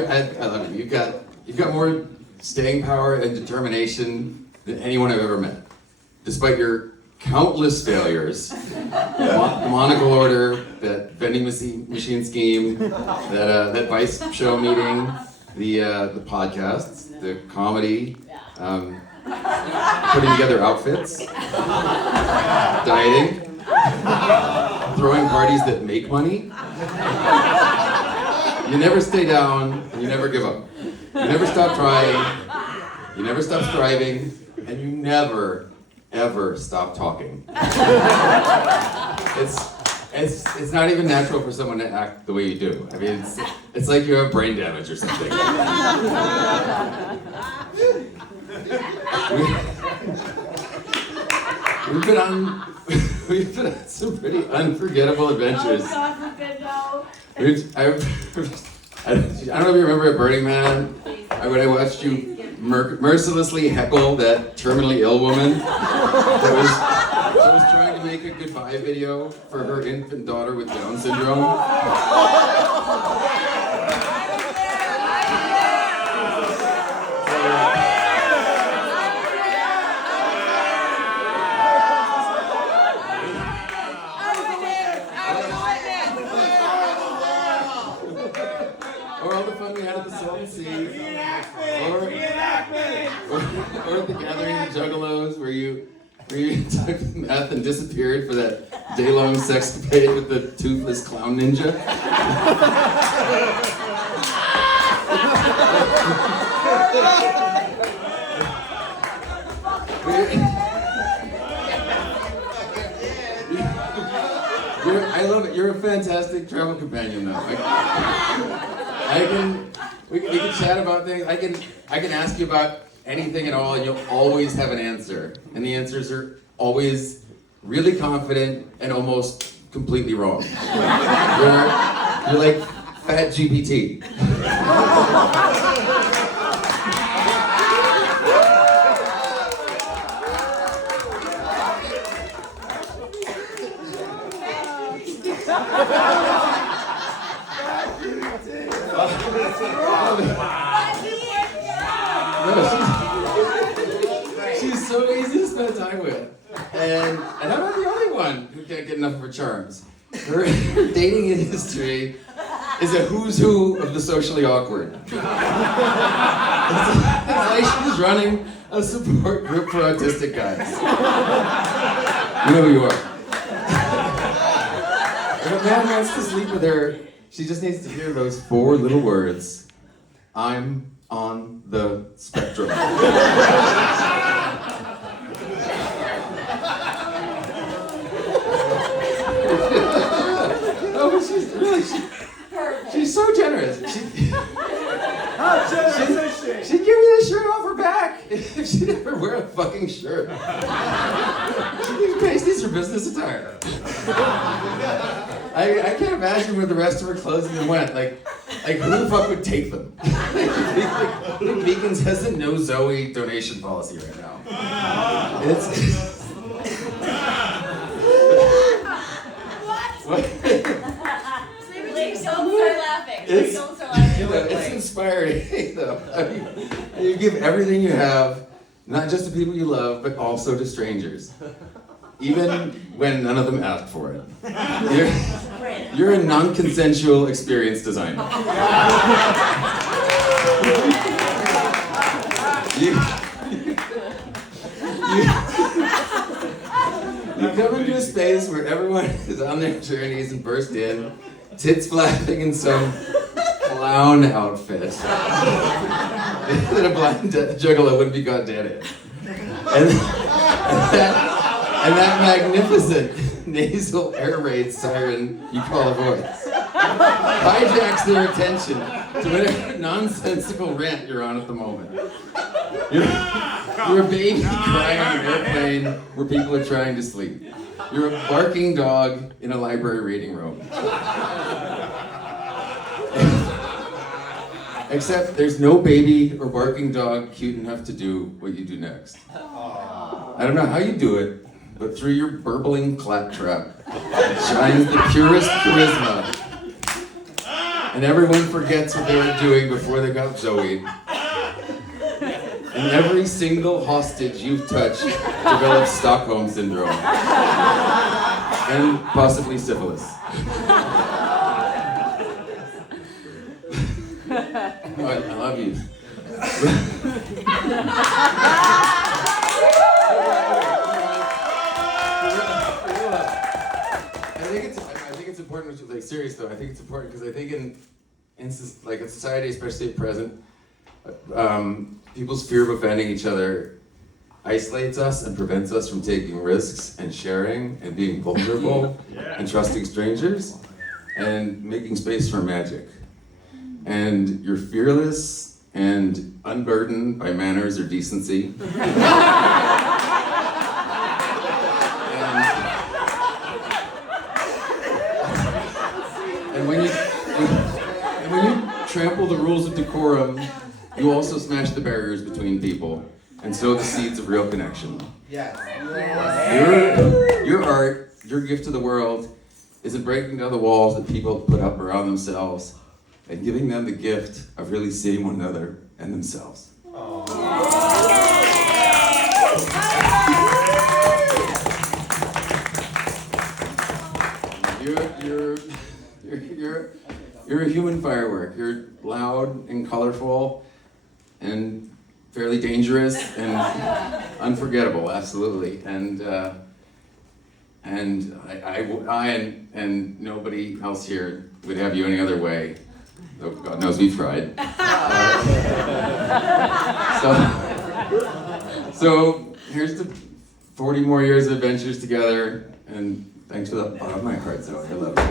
I love it. You've got more staying power and determination than anyone I've ever met. Despite your countless failures, the monocle order, that vending machine scheme, that Vice show meeting, the podcasts, the comedy, putting together outfits, dieting, throwing parties that make money. You never stay down, and you never give up. You never stop trying, you never stop striving, and you never, ever stop talking. It's not even natural for someone to act the way you do. I mean, it's like you have brain damage or something. We've been on some pretty unforgettable adventures. Oh, God forbid, no. I don't know if you remember at Burning Man, when I watched you mercilessly heckle that terminally ill woman that was trying to make a goodbye video for her infant daughter with Down syndrome. Or all the fun we had at the Salton Sea. Or at the Gathering of Juggalos, where you took meth and disappeared for that day-long sexcapade with the toothless clown ninja. I love it. You're a fantastic travel companion, though. We can chat about things. I can ask you about anything at all, and you'll always have an answer. And the answers are always really confident and almost completely wrong. You're like Fat GPT. She's so easy to spend time with. And I'm not the only one who can't get enough of her charms. Her dating history is a who's who of the socially awkward. It's like she's running a support group for autistic guys. You know who you are. If a man wants to sleep with her, she just needs to hear those 4 little words. I'm on the spectrum. Oh, but she's so generous. She'd give me the shirt off her back if she'd ever wear a fucking shirt. She thinks pasties are business attire. I can't imagine where the rest of her clothing went. Like who the fuck would take them? Beacons has a no Zoe donation policy right now. What? Please don't start laughing. Please don't start laughing. It's inspiring, though. I mean, you give everything you have, not just to people you love, but also to strangers. Even when none of them ask for it. You're a non-consensual experience designer. You come into a space where everyone is on their journeys and burst in, tits flapping in some clown outfit that a blind juggalo wouldn't be caught dead in. And that magnificent nasal air raid siren you call a voice hijacks their attention to whatever nonsensical rant you're on at the moment. You're a baby crying on an airplane where people are trying to sleep. You're a barking dog in a library reading room. Except there's no baby or barking dog cute enough to do what you do next. I don't know how you do it, but through your burbling claptrap shines the purest charisma And everyone forgets what they were doing before they got Zoe. And every single hostage you've touched develops Stockholm Syndrome. And possibly syphilis. Oh, I love you. I think it's important, which is like serious though. I think it's important because I think in like in society, especially at present, people's fear of offending each other isolates us and prevents us from taking risks and sharing and being vulnerable and trusting strangers and making space for magic. And you're fearless and unburdened by manners or decency. And when you trample the rules of decorum, you also smash the barriers between people and sow the seeds of real connection. Yes. Your art, your gift to the world, isn't breaking down the walls that people put up around themselves and giving them the gift of really seeing one another and themselves. You're a human firework. You're loud and colorful and fairly dangerous and unforgettable, absolutely. And I and nobody else here would have you any other way. Though God knows we've tried. So here's to 40 more years of adventures together, and thanks for the bottom of my heart, Zoe. I love you.